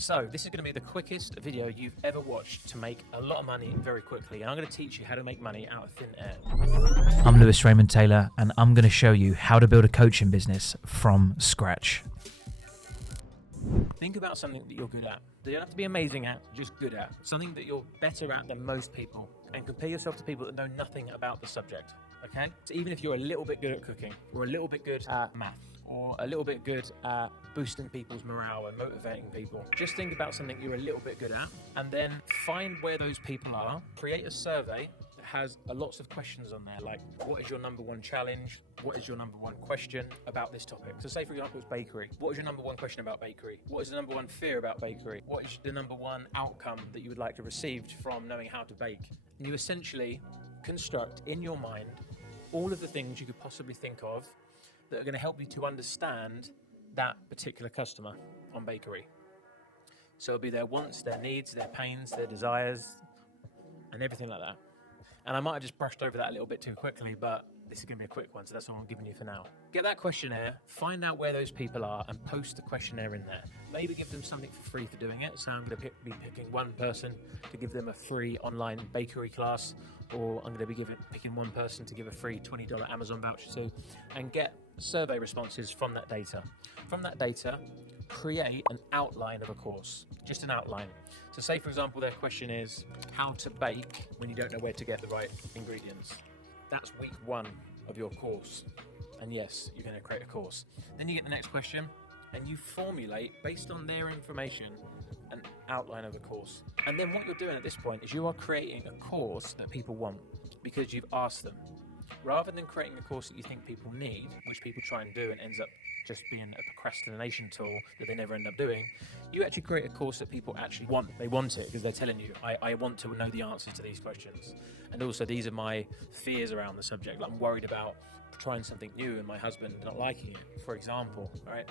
So this is going to be the quickest video you've ever watched to make a lot of money very quickly, and I'm going to teach you how to make money out of thin air. I'm Raymond Taylor, and I'm going to show you how to build a coaching business from scratch. Think about something that you're good at. You don't have to be amazing at, just good at. Something that you're better at than most people, and compare yourself to people that know nothing about the subject, okay? So even if you're a little bit good at cooking, or a little bit good at math, or a little bit good at boosting people's morale and motivating people, just think about something you're a little bit good at, and then find where those people are, create a survey that has lots of questions on there, like what is your number one challenge? What is your number one question about this topic? So say for example it's bakery. What is your number one question about bakery? What is the number one fear about bakery? What is the number one outcome that you would like to receive from knowing how to bake? And you essentially construct in your mind all of the things you could possibly think of that are going to help you to understand that particular customer on bakery. So it'll be their wants, their needs, their pains, their desires, and everything like that. And I might have just brushed over that a little bit too quickly, but this is going to be a quick one, so that's all I'm giving you for now. Get that questionnaire, find out where those people are, and post the questionnaire in there. Maybe give them something for free for doing it. So I'm going to be picking one person to give them a free online bakery class, or I'm going to be picking one person to give a free $20 Amazon voucher to, and get survey responses from that data. From that data, create an outline of a course, just an outline. So say for example their question is how to bake when you don't know where to get the right ingredients. That's week one of your course, and yes, you're going to create a course. Then you get the next question and you formulate based on their information an outline of a course. And then what you're doing at this point is you are creating a course that people want because you've asked them. Rather than creating a course that you think people need, which people try and do and ends up just being a procrastination tool that they never end up doing, you actually create a course that people actually want. They want it because they're telling you, I want to know the answers to these questions. And also these are my fears around the subject. I'm worried about trying something new and my husband not liking it, for example, all right?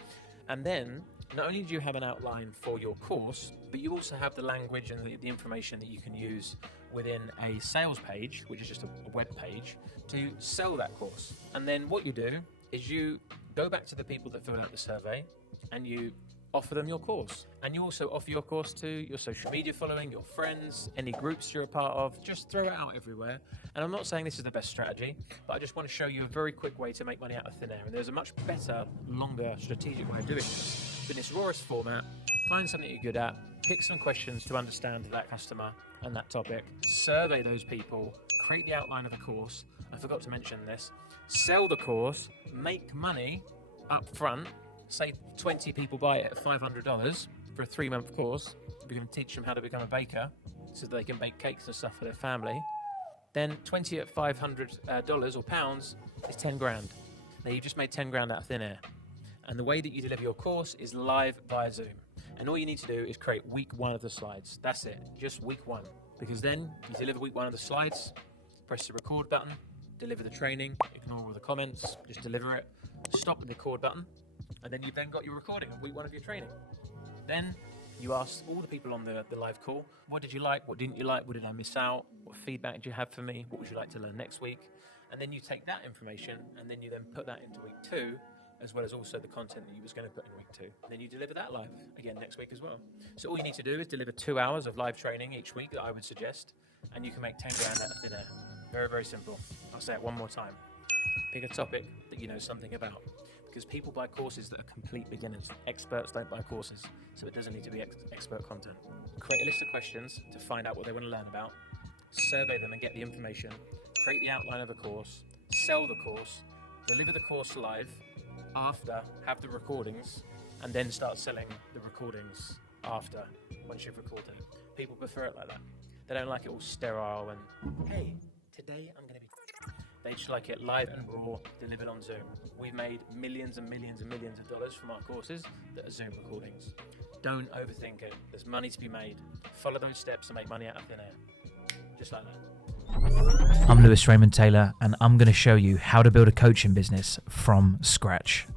And then not only do you have an outline for your course, but you also have the language and the information that you can use within a sales page, which is just a web page, to sell that course. And then what you do is you go back to the people that filled out the survey and you offer them your course. And you also offer your course to your social media following, your friends, any groups you're a part of. Just throw it out everywhere. And I'm not saying this is the best strategy, but I just want to show you a very quick way to make money out of thin air. And there's a much better, longer, strategic way of doing this. In its rawest format, find something you're good at, pick some questions to understand that customer and that topic, survey those people, create the outline of the course. I forgot to mention this. Sell the course, make money up front. Say 20 people buy it at $500 for a 3-month course. We're going to teach them how to become a baker so that they can bake cakes and stuff for their family. Then 20 at $500 or pounds is 10 grand. Now you just made 10 grand out of thin air. And the way that you deliver your course is live via Zoom. And all you need to do is create week one of the slides. That's it, just week one. Because then you deliver week one of the slides, press the record button, deliver the training, ignore all the comments, just deliver it, stop the record button, and then you've then got your recording of week one of your training. Then you ask all the people on the live call, what did you like, what didn't you like, what did I miss out, what feedback did you have for me, what would you like to learn next week? And then you take that information and then you then put that into week two, as well as also the content that you was going to put in week two. And then you deliver that live again next week as well. So all you need to do is deliver 2 hours of live training each week that I would suggest, and you can make 10 grand out of thin air. Very, very simple. I'll say it one more time. Pick a topic that you know something about, because people buy courses that are complete beginners. Experts don't buy courses, so it doesn't need to be expert content. Create a list of questions to find out what they want to learn about, survey them and get the information, create the outline of a course, sell the course, deliver the course live, after, have the recordings, and then start selling the recordings after, once you've recorded it. People prefer it like that. They don't like it all sterile and, hey, today I'm going to be... They just like it live and raw, delivered on Zoom. We've made millions and millions and millions of dollars from our courses that are Zoom recordings. Don't overthink it. There's money to be made. Follow those steps and make money out of thin air. Just like that. I'm Raymond Taylor, and I'm going to show you how to build a coaching business from scratch.